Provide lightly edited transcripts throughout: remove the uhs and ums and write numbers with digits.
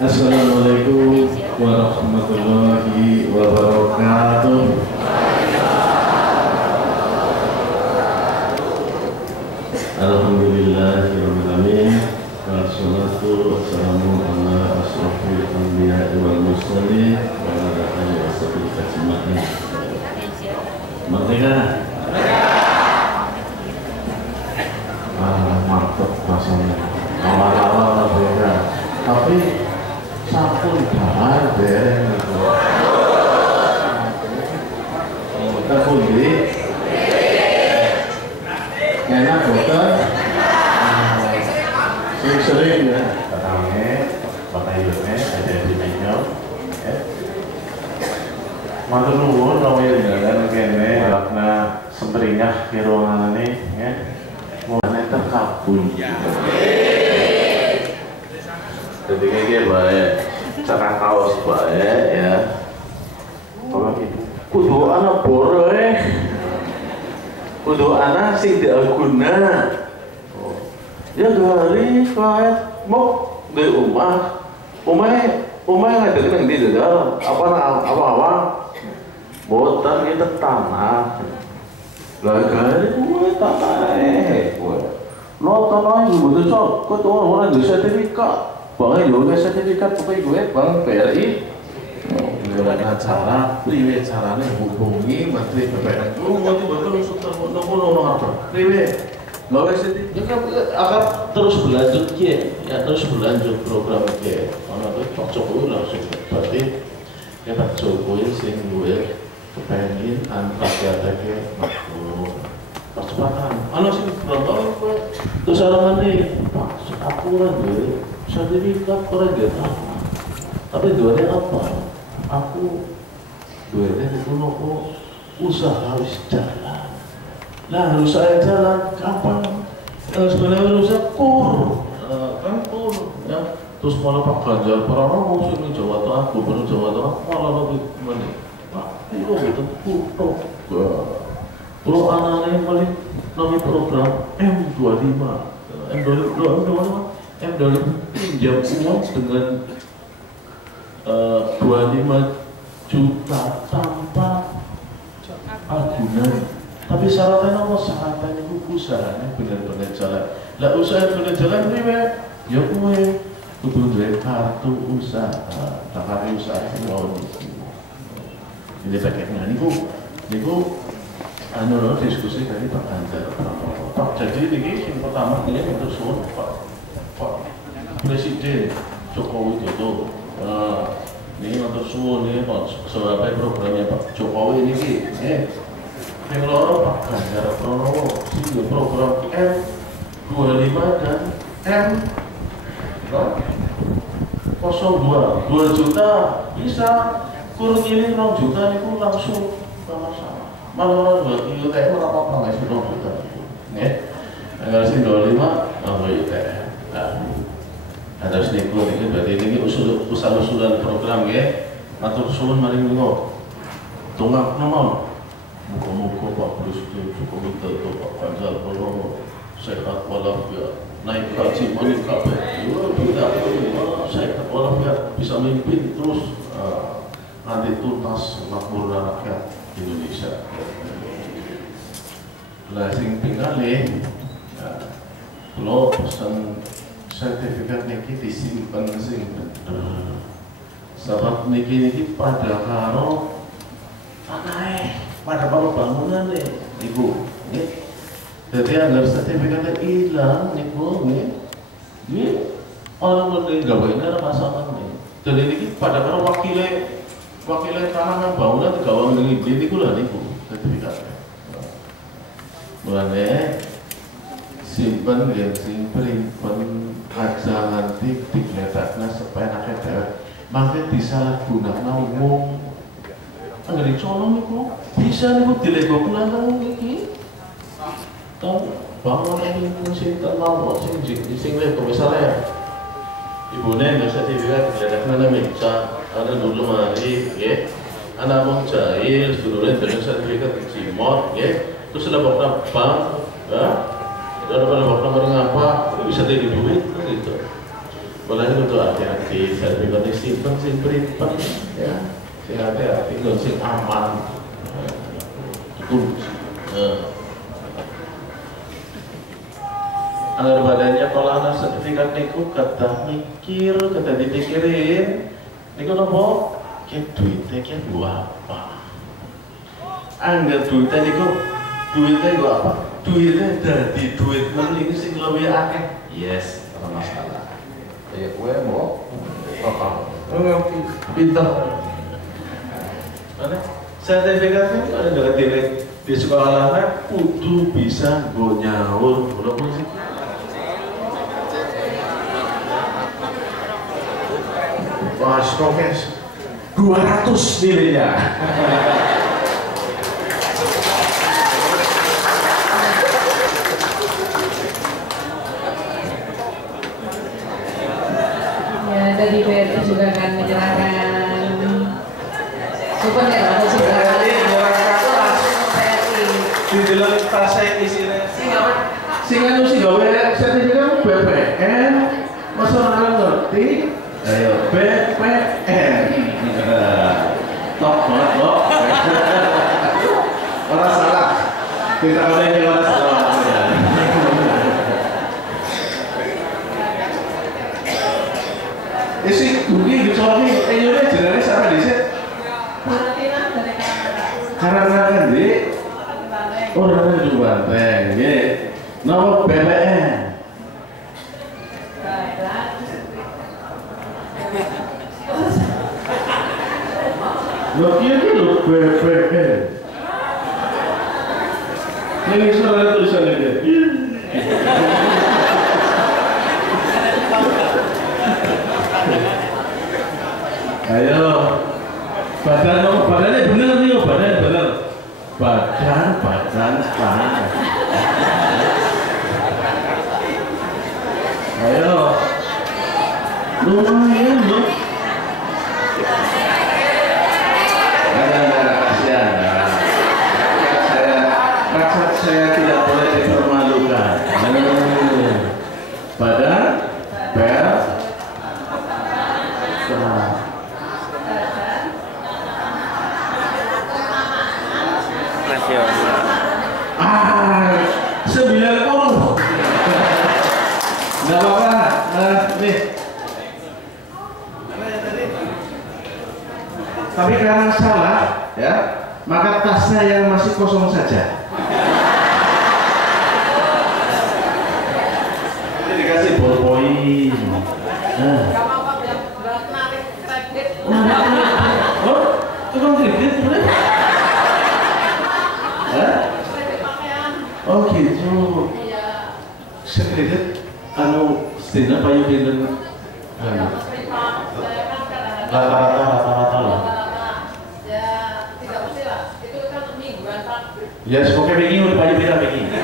Assalamualaikum warahmatullahi wabarakatuh. Alhamdulillahirabbil alamin. Wassalatu wassalamu ala asrofil anbiya'i wal mursalin wa ala alihi washabihi ajma'in. Merdeka. Mantap bahasanya. Awal-awal merdeka. Tapi sampun bahar dereng itu. Terpundi. Enak boten. Sering ya. Katanya, Bapak Ibunya ada di meja. Matur nuwun namanya dengan kene karena sempringah di ruangan ini ya. Mulane terkabul. Jadi kayak baik, cara kaos baik ya. Kalau itu, kudu anak boleh, kudu anak sing diaguna. Ya dari kayak mau di rumah nggak ada di dalam apa botan itu tanah. Lah dari gue tanah gue. Lo tanah itu betul sok, kau tuh orang di sertifikat. Bang juga sertifikat pokoknya gue bang PRI. Dengan acara, priwe caranya hubungi Menteri PPN. Lu ngerti betul sudah nunggu apa? Priwe, nggak bisa akan terus berlanjut ya terus berlanjut program ya. Karena itu Pak Jokowi langsung berarti ya Pak Jokowi sing gue kepengen rakyatnya makmur percepatan. Anak sih berapa gue terus orang ini Pak aku kan gue sertifikat perjalanan tapi duanya apa? Aku duanya itu nopo usaha harus jalan. Nah usaha jalan kapan? Sebenarnya usaha kan ya. Terus malah Pak Ganjar Pranowo sini Jawa Tengah, Gubernur Jawa Tengah malah lebih mana? Pak Puro itu Puro. Kalau anak-anak yang paling namanya program M25 M25 pinjam uang dengan 25 juta tanpa agunan. Tapi syaratnya apa? Syaratnya itu usahanya benar-benar jalan. Lah usaha benar jalan ini ya gue kudu duwe kartu usaha. Kartu usaha itu mau ini paketnya niku anu diskusi dari Pak Ganjar Pranowo. Pak jadi ini yang pertama ini itu suruh Pak Presiden Joko Widodo. Ini untuk suruh ini sebagai programnya Pak Jokowi ini yang loro Pak Ganjar Pranowo sehingga program M25 dan M02 2 juta bisa kurang ini 6 juta itu langsung sama-sama malah orang itu kayak apa nggak sih 2 juta ya nggak sih 25 apa itu ada sedikit ini berarti ini usulan program ya atur susun mari minggu tunggak nomor muka-muka Pak Presiden Joko Widodo Pak Ganjar Pranowo sehat walafiat naik haji meningkat tidak sehat walafiat bisa memimpin terus nanti tuntas makmur rakyat Indonesia. Lah sing pinggale kalau pesan sertifikat niki disimpan sing bener. Sebab niki pada karo pada bangunan niku nggih. Jadi agar sertifikatnya hilang niku nggih. Orang mending gaweane ora masalah nih. Jadi niki pada karo wakile tanah bangunan digawe ning iki niku lho niku sertifikatnya. Mulane simpen ya simpen aja nanti digletakna supaya nakek dewek mangke disalahgunakna umum anggere colong niku bisa niku dilego pulang iki tong bangunan ini sing terlalu sing lego misalnya ibune nggak sertifikat digletakna meja ada dulu mari ya anak mau cair sedulurnya dengan sertifikat cimot ya terus ada bank ya ada pada waktu ngapa itu bisa jadi duit gitu. Boleh itu hati-hati. di sertifikat simpen sing pripen ya. Sing hati-hati lho sing aman. Agar badannya kalau sertifikat niku kata mikir, kata dipikirin, niku nopo? Kayak duitnya kayak gua apa? Angger duitnya niku, duitnya gua apa? Duitnya dari duit mending sing lebih akeh. Yes, ada masalah. Ya gue mau apa? Pintar. Mana? Sertifikatnya itu ada dengan diri di sekolah kan kudu bisa gue nyaur, walaupun sih. Wah, stokes 200 nilainya. Dari BRI juga akan menyerahkan souvenir atau sumbangan di dalam tas saya isinya sehingga sih gawe sertifikat BPN masa orang ngerti ayo BPN top banget loh orang salah kita ada yang orang salah isi mungkin kecuali ayonya jelasnya siapa di sini? Karena kan di orang di Banteng, ya. Nomor BPN. Loh iya gitu BPN. Ini soalnya tulisannya dia. Ayo, badannya bener nih, badan bener, badan. Ayo, lumayan loh. Kasihan, saya tidak boleh dipermalukan. Badan, nggak apa-apa, nih. Tapi karena salah, ya, maka tasnya yang masih kosong saja. Ini dikasih ballpoint. Oh, tukang kredit, boleh? Oh gitu. Sekredit anu sedina payu pinten rata-rata lah. Ya tidak mesti lah, itu kan mingguan Pak. Ya semoga begini udah payu pinten begini.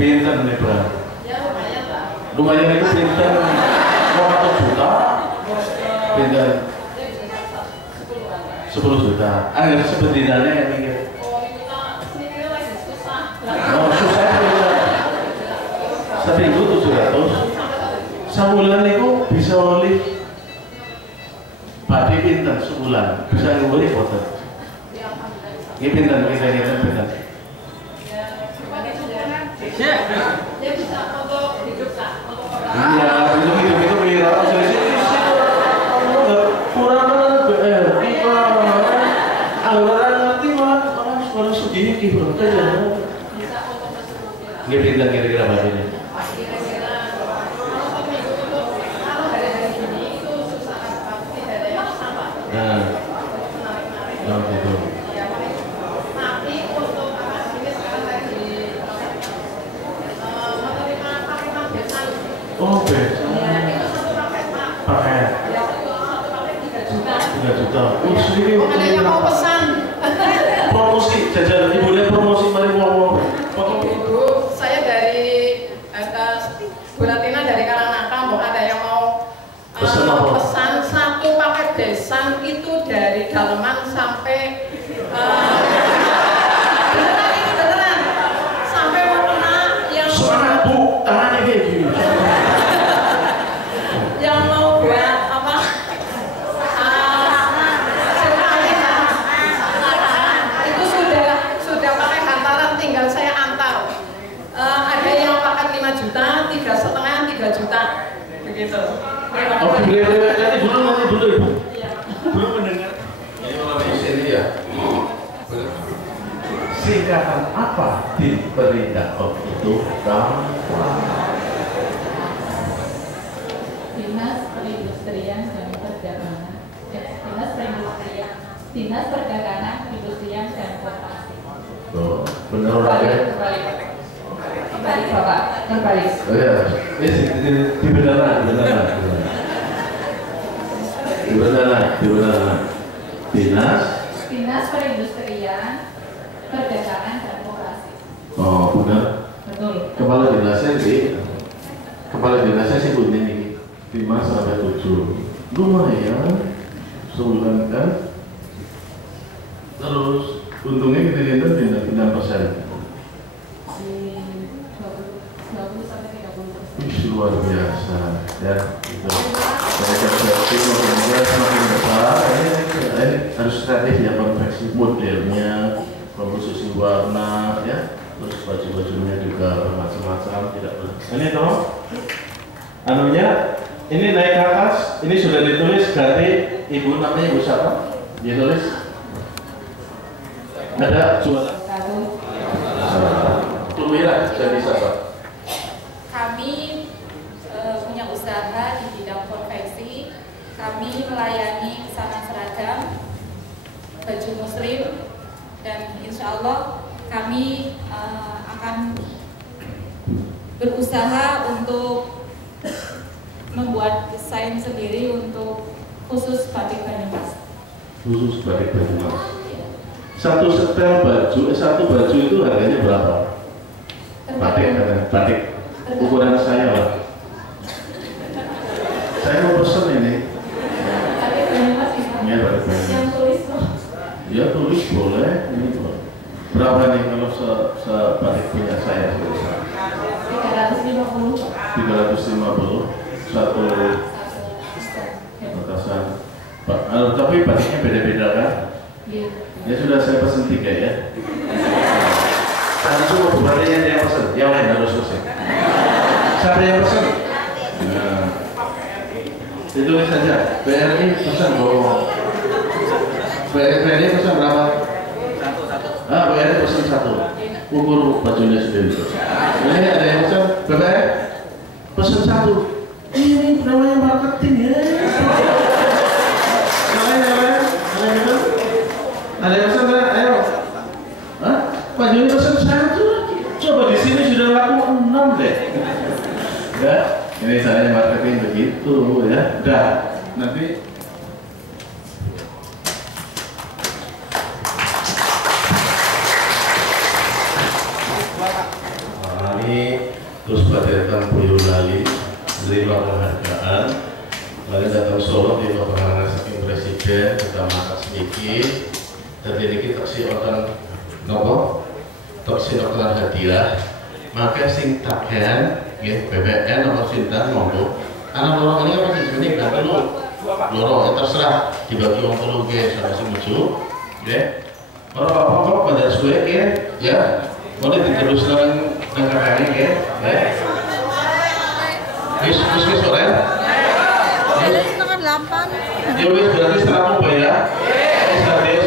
Pinten nih Bro? Ya lumayan lah. Lumayan itu pinten 200 juta. Pinten 10 juta. Ayo sebetulnya yang mikir. Oh, susah juga. Seminggu 700. Sebulan itu bisa oleh Pak pinten sebulan bisa nguburi foto. Ini pinten pinten. Dia bisa untuk hidup lah, untuk orang. Iya, hidup itu biar kurang BRI anggaran nanti mah orang sekolah segini kira aja. Ini pinten kira-kira Pak ini? Kira-kira kalau minggu itu kalau hari ini itu susah pasti ada yang sama. Nah, oh gitu. Tapi untuk apa ini sekarang lagi menerima paketan besan. Oh besan. Ya itu satu paket Pak. Paket. Ya itu satu paket 3 juta. 3 juta. Sendiri. Ada yang mau pesan. Promosi jajan ibunya promosi mari ngomong. Ibu, saya dari Buratina dari Karanaka, mau ada yang mau pesan satu paket besan itu dari Daleman sampai beneran sampai warna yang semangat Bu, tangannya kayak gini. Nanti dulu Ibu. Belum mendengar. Ini malam di sini ya. Singkatan apa diberi dakwah itu? Dinas Perindustrian dan Perdagangan. Dinas Perdagangan, Perindustrian dan Koperasi. Oh, benar ya? Kembali Bapak, terbalik. Oh ya, di beneran. Dinas Perindustrian, Perdagangan dan Koperasi. Oh, benar. Betul. Kepala dinasnya sih bunyi nih 5 sampai 7. Lumayan sebulan kan. Terus untungnya kita pindah persen. 20 sampai 30%. Ih, luar biasa ya. Gitu. Dari kreatif kemudian semakin besar. Ini harus kreatif ya, konveksi modelnya, komposisi warna ya. Terus baju-bajunya juga bermacam-macam, tidak boleh. Ini toh, anunya, ini naik ke atas, ini sudah ditulis, berarti ibu namanya ibu siapa? Ditulis? Ada jualan? Tuwira, jadi siapa? Kami punya usaha di bidang konveksi. Kami melayani pesanan seragam, baju muslim, dan insya Allah kami akan berusaha untuk membuat desain sendiri untuk khusus batik Banyumas. Khusus batik Banyumas. Satu setel baju, satu baju itu harganya berapa? Batik ukuran saya lah. Saya mau pesen ini. Batik Banyumas Ya, batik Banyumas. yang tulis loh. Ya tulis boleh. Ini boleh. Berapa nih kalau sebatik punya saya? 350. 350 satu batasan. Tapi batiknya beda-beda kan? Iya. Ya sudah, saya pesen 3 ya. Tadi cuma bukannya yang pesen, yang lain harus pesen. Siapa yang pesen? Nah, ditulis saja. BRI pesen bohong. BRI pesen berapa? BRI pesen 1. Ukur bajunya sendiri. Ini ada yang pesen. BRI pesen 1. Ini namanya marketing ya. Ada yang pesen nggak? Ayo. Hah? Pak Joni pesen 1. Coba di sini sudah laku 6 deh. Ya, ini saya marketing begitu ya. Dah, nanti ini terus Badetan Boyolali menerima penghargaan. Lalu datang Solo di penghargaan saking presiden kita masak sedikit. Dan ini kita si orang nopo, si orang hadiah. Maka sing taken, ya BBN atau Sintan nopo. Anak orang ini apa sih ini nggak perlu. Loro, terserah dibagi orang perlu ke sama si mucu, ya. Orang apa pada suwe ya, boleh diterus dengan kakaknya ya. Wis sore. Setengah 8. Ya wis berarti setelah mau bayar. Wis